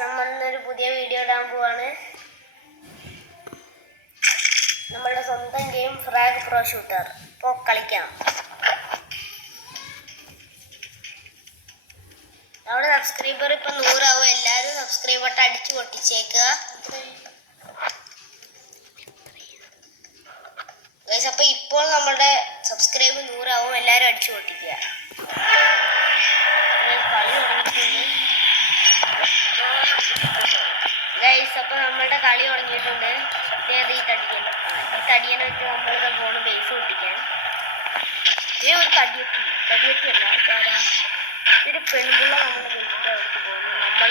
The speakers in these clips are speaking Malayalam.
നമ്മൾ ഇന്നൊരു പുതിയ വീഡിയോ ഇടാൻ പോവാണ്. നമ്മളുടെ സ്വന്തം ഗെയിം ഫ്രാഗ് പ്രോ ഷൂട്ടർ. ഇപ്പോൾ കളിക്കാം. നമ്മുടെ സബ്സ്ക്രൈബർ ഇപ്പം 100 ആവും. എല്ലാവരും സബ്സ്ക്രൈബ് ബട്ടൺ അടിച്ചു പൊട്ടിച്ചേക്കുക. അപ്പോൾ ഇപ്പോൾ നമ്മുടെ സബ്സ്ക്രൈബ് 100 ആവും. എല്ലാവരും അടിച്ചു പൊട്ടിക്കുക. കളി തുടങ്ങിയിട്ടുണ്ട് ഗൈസ്. അപ്പോൾ നമ്മളുടെ കളി തുടങ്ങിയിട്ടുണ്ട്. ഈ തടിയനെ വെച്ച് നമ്മളിത് പോണ് ബേസ് പൊട്ടിക്കാൻ. ഒരു തടിയത്തിയല്ല ഇതൊരു പെൺപിള്ള നമ്മുടെ ബേസിൻ്റെ അടുത്ത് പോകുന്നു. നമ്മൾ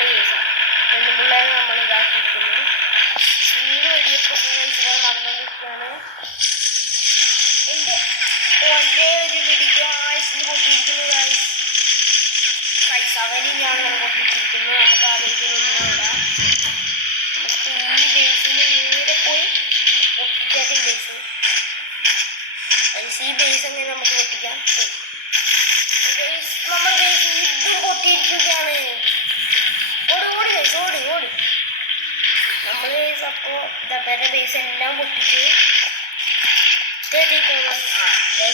പെൺപിള്ളേരെ നമ്മൾ ഇതാക്കിയിരിക്കുന്നു. സീന് വെടിയപ്പോൾ ഇവിടെ നടന്നുകൊണ്ടിരിക്കുകയാണ്. എൻ്റെ ഒരേ ഒരു വെടിക്ക് ആയുസിന് പൊട്ടിയിരിക്കുന്നു ഗൈസ്. അവന് ഞാൻ പൊട്ടിച്ചിരിക്കുന്നു. നമുക്ക് ആദ്യം നമുക്ക് ഈ ബേസിൽ നേരെ പോയി പൊട്ടിക്കാത്ത ഈ ബേസ് എങ്ങനെ നമുക്ക് പൊട്ടിക്കാം. നമ്മുടെ ബേസ് ഇതും പൊട്ടിയിരിക്കുകയാണ്. ഓടി നമ്മൾ അപ്പോൾ ഇതവരുടെ ബേസ് എല്ലാം പൊട്ടിച്ച്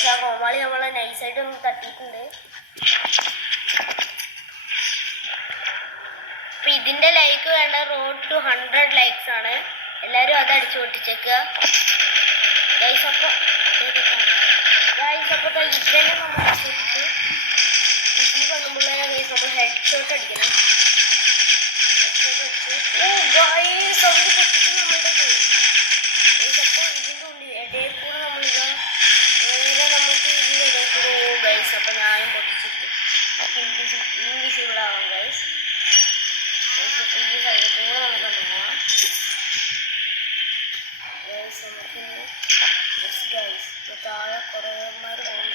ആ കോമാളി നമ്മളെ നൈസായിട്ട് ഒന്ന് തട്ടിയിട്ടുണ്ട്. അപ്പൊ ഇതിന്റെ ലൈക്ക് വേണ്ട റോഡ് ടു 100 ലൈക്സ് ആണ്. എല്ലാരും അത് അടിച്ചു പൊട്ടിച്ചേക്കുക ഗൈസ്. അപ്പൊ ഇതന്നെ നമ്മൾ പൊട്ടിച്ച് ഈ പണ്ണുമ്പിള്ളേരെ ഗൈസ് നമ്മൾ ഹെഡ് ഷോട്ട് അടിക്കണം. ഗൈസ് അവർ പൊട്ടിച്ച് നമ്മളുടെ ഗൈസ്. അപ്പോൾ ഇതിൻ്റെ ഉള്ളിൽ ഇടയിൽ കൂടെ നമ്മളിതാ നേരെ നമുക്ക് ഇതിൻ്റെ ഇടയിൽ കൂടെ ഗൈസ്. അപ്പോൾ ഞാനും പൊട്ടിച്ചിട്ട് ഇൻവിസിബിൾ ആവാം ഗൈസ്. ഈ സൈഡിൽ കൂടെ നമുക്ക് പോവാം ഗൈസ്. നമുക്ക് ഗൈസ് താഴെ കുറേമാർ പോകുന്നുണ്ട്.